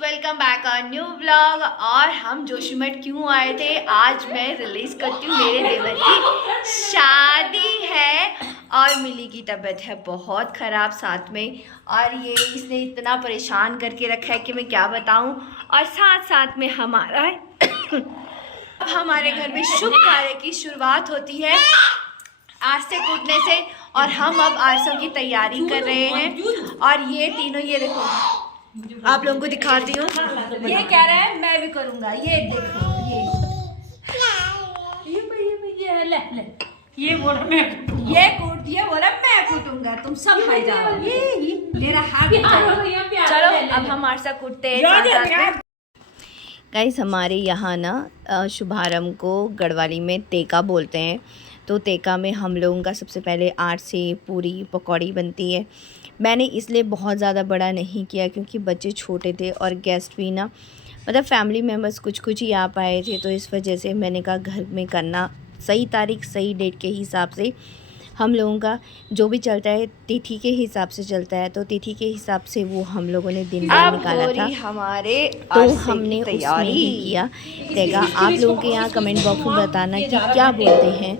Welcome back a new vlog. और हम जोशीमठ क्यों आए थे, आज मैं रिलीज करती हूँ। मेरे देवर की शादी है और मिली की तबीयत है बहुत ख़राब साथ में, और ये इसने इतना परेशान करके रखा है कि मैं क्या बताऊँ। और साथ साथ में हमारा अब हमारे घर में शुभ कार्य की शुरुआत होती है आज से कूटने से, और हम अब आरसों की तैयारी कर रहे हैं। और ये तीनों, ये देखो आप लोगों को दिखाती हूँ, ये कह रहा है मैं भी करूँगा। ये देखो ये बोला मैं ये कूट दिया, बोला मैं कूटूंगा, तुम सब खाई जाओ। ये मेरा हाथ। चलो अब हम आरसा कूटते हैं। गाइस हमारे यहाँ ना शुभारंभ को गढ़वाली में तेका बोलते हैं। तो तेका में हम लोगों का सबसे पहले आट से पूरी पकौड़ी बनती है। मैंने इसलिए बहुत ज़्यादा बड़ा नहीं किया क्योंकि बच्चे छोटे थे और गेस्ट भी ना, मतलब फैमिली मेम्बर्स कुछ ही आ पाए थे, तो इस वजह से मैंने कहा घर में करना, सही तारीख सही डेट के हिसाब से हम लोगों का जो भी चलता है तिथि के हिसाब से चलता है, तो तिथि के हिसाब से वो हम लोगों ने दिन भर निकाला था हमारे, तो हमने उसमें ही किया तेगा। आप लोगों के यहाँ कमेंट बॉक्स में बताना कि क्या बोलते हैं,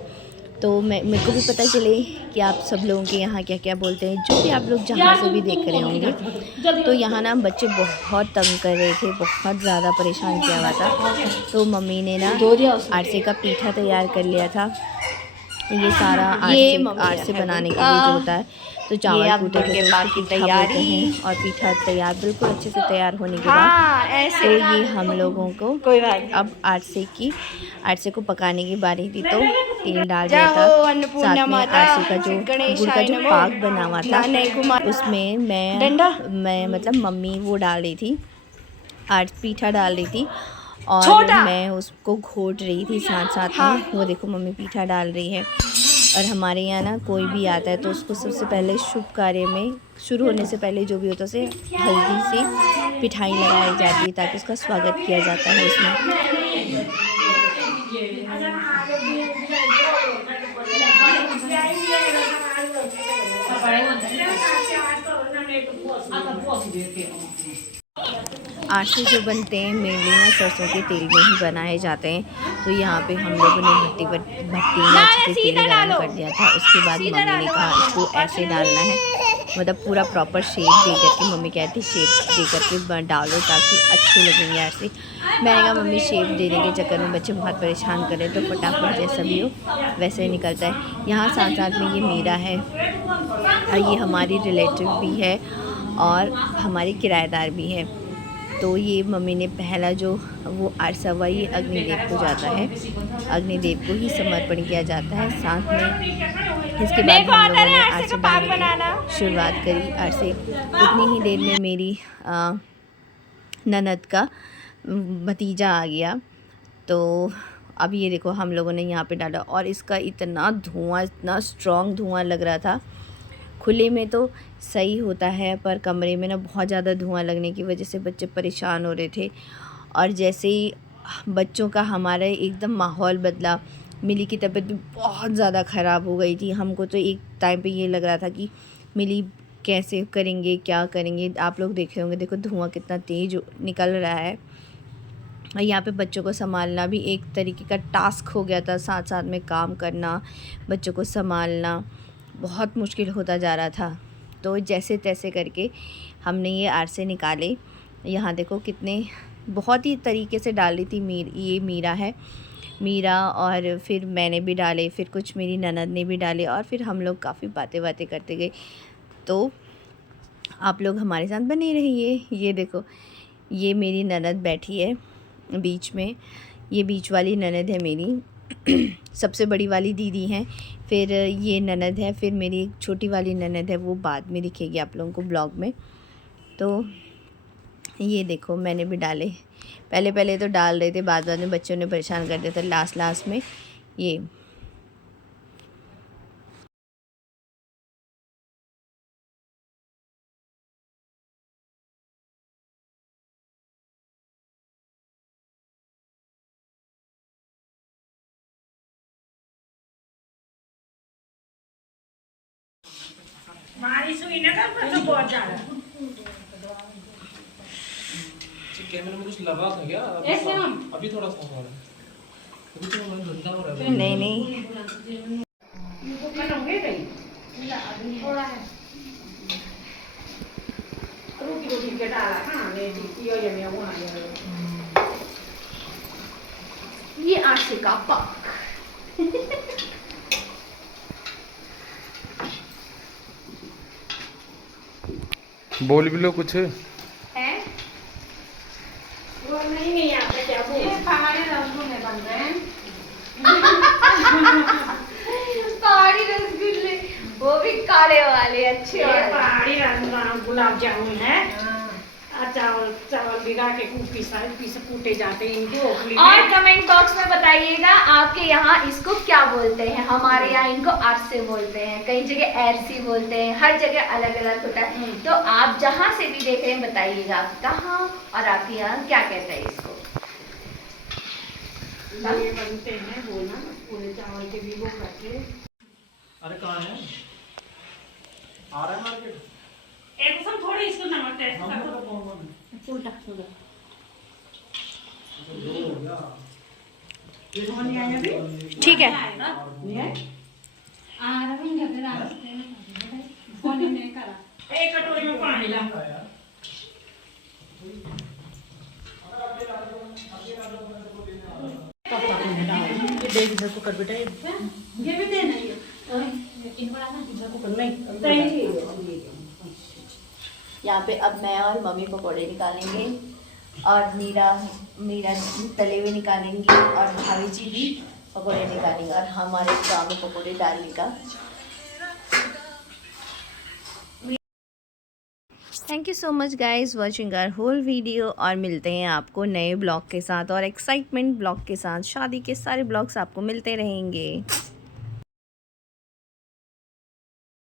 तो मेरे को भी पता चले कि आप सब लोगों के यहाँ क्या क्या बोलते हैं, जो भी आप लोग जहाँ से भी देख रहे होंगे। तो यहाँ ना बच्चे बहुत तंग कर रहे थे, बहुत ज़्यादा परेशान किया हुआ था। तो मम्मी ने ना आरसे का पीठा तैयार कर लिया था। ये सारा आरसे बनाने के लिए जो होता है, तो चावल कूटे थे उसकी तैयारी हैं, और पीठा तैयार बिल्कुल अच्छे से तैयार होने के बाद तो ये हम लोगों को अब आरसे को पकाने की बारी थी। तो तेल डाल दिया था, साथ में आरसे का जो गुड़ का जो पाक बना हुआ था उसमें मैं मतलब मम्मी वो डाल रही थी, पीठा डाल रही थी और मैं उसको घोट रही थी साथ साथ में। वो देखो मम्मी पीठा डाल रही है। और हमारे यहाँ ना कोई भी आता है तो उसको सबसे पहले शुभ कार्य में शुरू होने से पहले जो भी होता है उसे हल्दी से पिठाई लगाई जाती है ताकि उसका स्वागत किया जाता है उसमें। आरसे जो बनते हैं मेनली ना सरसों के तेल में ही बनाए जाते हैं। तो यहाँ पे हम लोगों ने भट्टी में अच्छे से तेल गरम कर दिया था। उसके बाद मम्मी ने कहा इसको ऐसे डालना है, मतलब पूरा प्रॉपर शेप दे करके, मम्मी कहती शेप दे करके डालो ताकि अच्छे लगेंगे आरसे। मैंने कहा मम्मी शेप देने के चक्कर में बच्चे बहुत परेशान करें, तो फटाफट जैसा भी हो वैसे ही निकलता है। यहाँ साथ साथ में ये मीरा है और ये हमारी रिलेटिव भी है और हमारी किराएदार भी है। तो ये मम्मी ने पहला जो वो आरसा हुआ ये अग्निदेव को जाता है, अग्निदेव को ही समर्पण किया जाता है। साथ में इसके बाद हम लोगों ने आरसे बनाने की शुरुआत करी। आरसे उतनी ही देर में मेरी ननद का भतीजा आ गया। तो अब ये देखो हम लोगों ने यहाँ पे डाला और इसका इतना धुआं, इतना स्ट्रॉन्ग धुआं लग रहा था। खुले में तो सही होता है पर कमरे में ना बहुत ज़्यादा धुआं लगने की वजह से बच्चे परेशान हो रहे थे। और जैसे ही बच्चों का हमारा एकदम माहौल बदला, मिली की तबीयत भी बहुत ज़्यादा ख़राब हो गई थी। हमको तो एक टाइम पे ये लग रहा था कि मिली कैसे करेंगे, क्या करेंगे। आप लोग देख रहे होंगे, देखो धुआं कितना तेज़ निकल रहा है। और यहाँ पे बच्चों को संभालना भी एक तरीके का टास्क हो गया था, साथ साथ में काम करना, बच्चों को संभालना बहुत मुश्किल होता जा रहा था। तो जैसे तैसे करके हमने ये आरसे निकाले। यहाँ देखो कितने बहुत ही तरीके से डाल रही थी। ये मीरा है, मीरा और फिर मैंने भी डाले, फिर कुछ मेरी ननद ने भी डाले और फिर हम लोग काफ़ी बातें करते गए। तो आप लोग हमारे साथ बने रहिए। ये देखो ये मेरी ननद बैठी है बीच में, ये बीच वाली ननद है मेरी सबसे बड़ी वाली दीदी हैं, फिर ये ननद है, फिर मेरी एक छोटी वाली ननद है, वो बाद में दिखेगी आप लोगों को ब्लॉग में। तो ये देखो मैंने भी डाले, पहले तो डाल रहे थे, बाद में बच्चों ने परेशान कर दिया था लास्ट में। ये बारिश हुई ना कल परसों बहुत ज़्यादा। कैमरे में कुछ लगा था क्या? अभी थोड़ा सा हो रहा है। अभी तो मैं गंदा हो रहा है। नहीं नहीं ये आरसे का पाक। बोल भी लो कुछ। है वो नहीं आता क्या बोल पहाड़ी रंगों में बन रहे हैं। पहाड़ी रसगुल्ले, वो भी काले वाले अच्छे ये वाले। पहाड़ी रंग गुलाब जामुन है। चावल चावल भिगा के पीस कूटे जाते हैं इनको ओखली में। और कमेंट बॉक्स में बताइएगा आपके यहाँ इसको क्या बोलते हैं। हमारे यहाँ इनको आरसे बोलते हैं, कई जगह एरसी बोलते हैं, हर जगह अलग अलग होता है। तो आप जहाँ से भी देख रहे हैं बताइएगा आप कहाँ और आपके यहाँ क्या कहते हैं इसको। ये बनते हैं बोला पूरे चावल के भिगो करके। अरे कहाँ है? आ रहा है मार्केट। एक सब थोड़ी इसको नमक टेस्ट कर दो। उल्टा उल्टा ठीक है एक कटोरी में पानी ला। ये भी देना है। यहाँ पे अब मैं और मम्मी पकोड़े निकालेंगे और मीरा तले हुए निकालेंगे और भाभी जी भी पकोड़े निकालेंगे और हमारे गाँव में पकोड़े डालने का। Thank you so much guys watching our whole video और मिलते हैं आपको नए ब्लॉग के साथ और एक्साइटमेंट ब्लॉग के साथ। शादी के सारे ब्लॉग्स आपको मिलते रहेंगे।